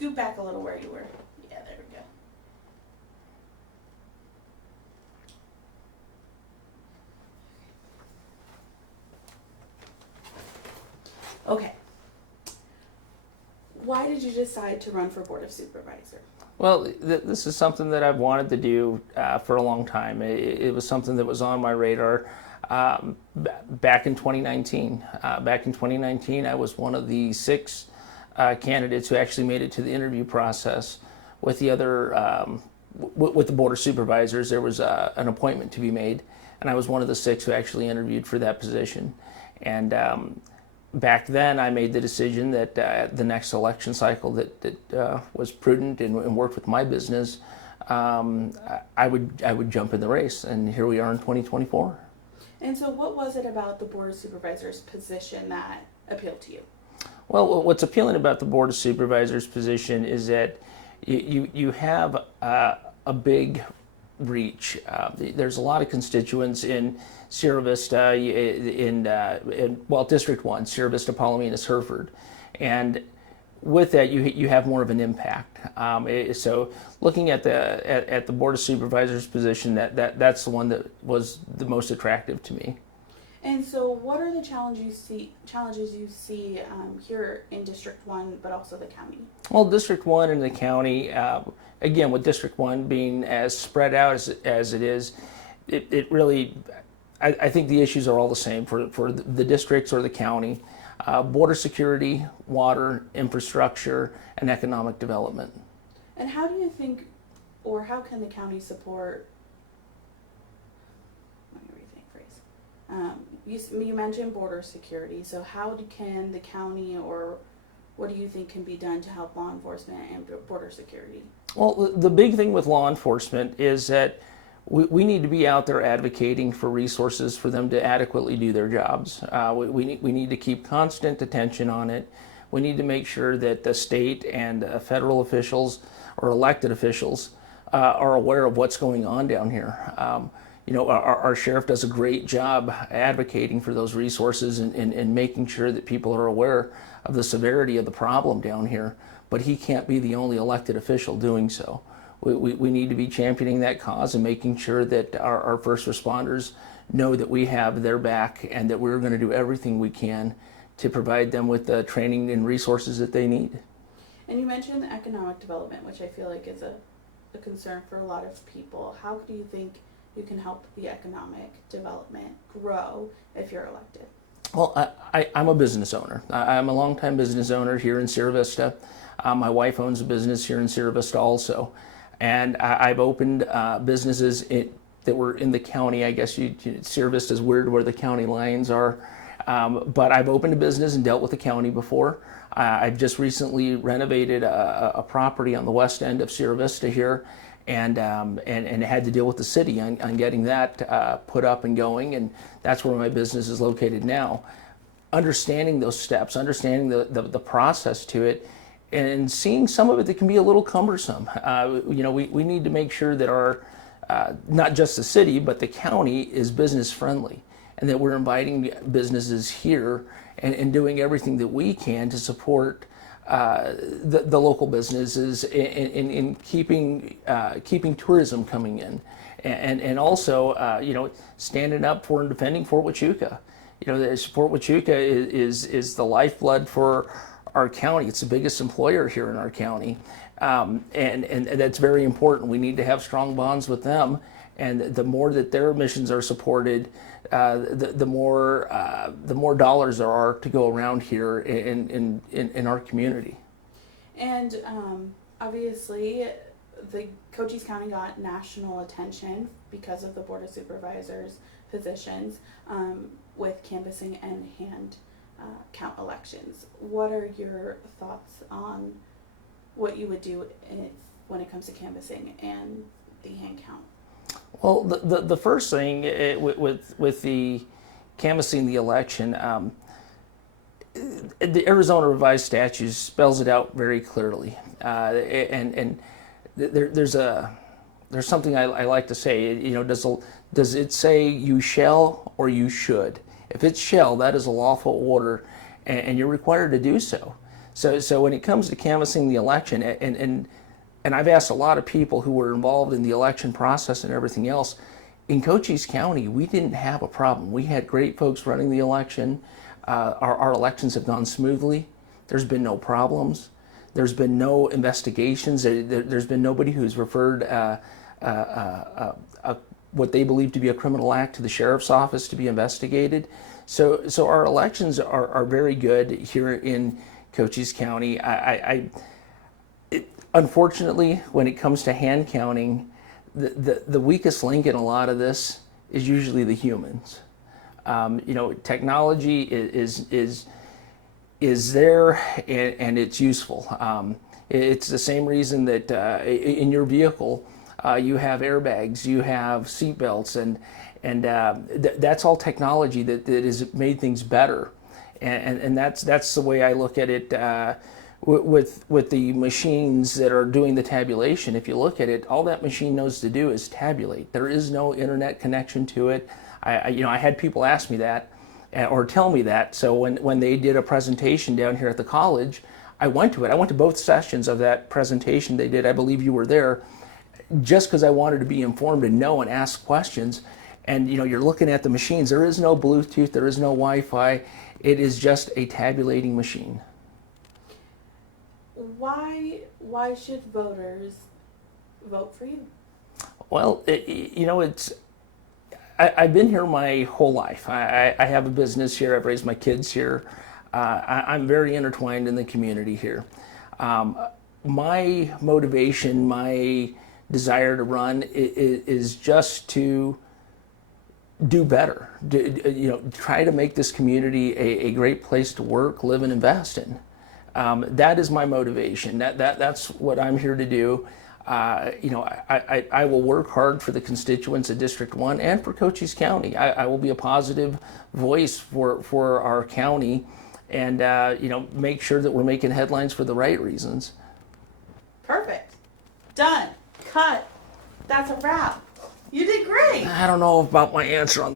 scoot back a little where you were. Yeah, there we go. Okay. Why did you decide to run for Board of Supervisor? Well, this is something that I've wanted to do for a long time. It was something that was on my radar back in 2019. Back in 2019, I was one of the 6 candidates who actually made it to the interview process. With the other, with the Board of Supervisors, there was an appointment to be made, and I was one of the 6 who actually interviewed for that position. And back then, I made the decision that the next election cycle that was prudent and worked with my business, I would jump in the race, and here we are in 2024. And so what was it about the Board of Supervisors position that appealed to you? Well, what's appealing about the Board of Supervisors position is that you have a big reach. There's a lot of constituents in Sierra Vista, in District 1, Sierra Vista, Palominas, Hereford. And with that, you have more of an impact. So looking at the Board of Supervisors position, that's the one that was the most attractive to me. And so what are the challenges you see here in District 1, but also the county? Well, District 1 and the county, again, with District 1 being as spread out as it is, it really, I think the issues are all the same for the districts or the county. Border security, water, infrastructure, and economic development. And how do you think, or how can the county support, let me rethink phrase. You mentioned border security, so how can the county, or what do you think can be done to help law enforcement and border security? Well, the big thing with law enforcement is that we need to be out there advocating for resources for them to adequately do their jobs. We need to keep constant attention on it. We need to make sure that the state and federal officials or elected officials are aware of what's going on down here. Our sheriff does a great job advocating for those resources and making sure that people are aware of the severity of the problem down here, but he can't be the only elected official doing so. We need to be championing that cause and making sure that our first responders know that we have their back and that we're going to do everything we can to provide them with the training and resources that they need. And you mentioned economic development, which I feel like is a concern for a lot of people. How do you think you can help the economic development grow if you're elected? Well, I'm a business owner. I'm a longtime business owner here in Sierra Vista. My wife owns a business here in Sierra Vista also. And I've opened businesses that were in the county. I guess Sierra Vista is weird where the county lines are. But I've opened a business and dealt with the county before. I've just recently renovated a property on the west end of Sierra Vista here, and had to deal with the city on getting that put up and going. And that's where my business is located now. Understanding those steps, understanding the process to it, and seeing some of it that can be a little cumbersome. We need to make sure that our, not just the city, but the county is business friendly, and that we're inviting businesses here and doing everything that we can to support the local businesses in keeping tourism coming in, and also standing up for and defending Fort Huachuca. Fort Huachuca is the lifeblood for our county. It's the biggest employer here in our county, and that's very important. We need to have strong bonds with them, and the more that their missions are supported, the more dollars there are to go around here in our community. And obviously, the Cochise County got national attention because of the Board of Supervisors positions with canvassing and hand count elections. What are your thoughts on what you would do when it comes to canvassing and the hand count? Well, the first thing with the canvassing the election, the Arizona Revised Statutes spells it out very clearly, and there's something I like to say. Does it say you shall or you should? If it's shall, that is a lawful order, and you're required to do so. So when it comes to canvassing the election, and I've asked a lot of people who were involved in the election process and everything else, in Cochise County, we didn't have a problem. We had great folks running the election. Our elections have gone smoothly. There's been no problems. There's been no investigations. There's been nobody who's referred what they believe to be a criminal act to the sheriff's office to be investigated. So our elections are very good here in Cochise County. Unfortunately, when it comes to hand counting, the weakest link in a lot of this is usually the humans. Technology is there and it's useful. It's the same reason that in your vehicle you have airbags, you have seat belts, and that's all technology that has made things better. And that's the way I look at it. With the machines that are doing the tabulation, if you look at it, all that machine knows to do is tabulate. There is no internet connection to it. I had people ask me that or tell me that. So when they did a presentation down here at the college, I went to it. I went to both sessions of that presentation they did. I believe you were there, just because I wanted to be informed and know and ask questions. And you're looking at the machines. There is no Bluetooth. There is no Wi-Fi. It is just a tabulating machine. Why should voters vote for you? Well, I've been here my whole life. I have a business here. I've raised my kids here. I'm very intertwined in the community here. My motivation, my desire to run is just to do better. Try to make this community a great place to work, live, and invest in. That is my motivation. That's what I'm here to do. I will work hard for the constituents of District 1 and for Cochise County. I will be a positive voice for our county and make sure that we're making headlines for the right reasons. Perfect. Done. Cut. That's a wrap. You did great. I don't know about my answer on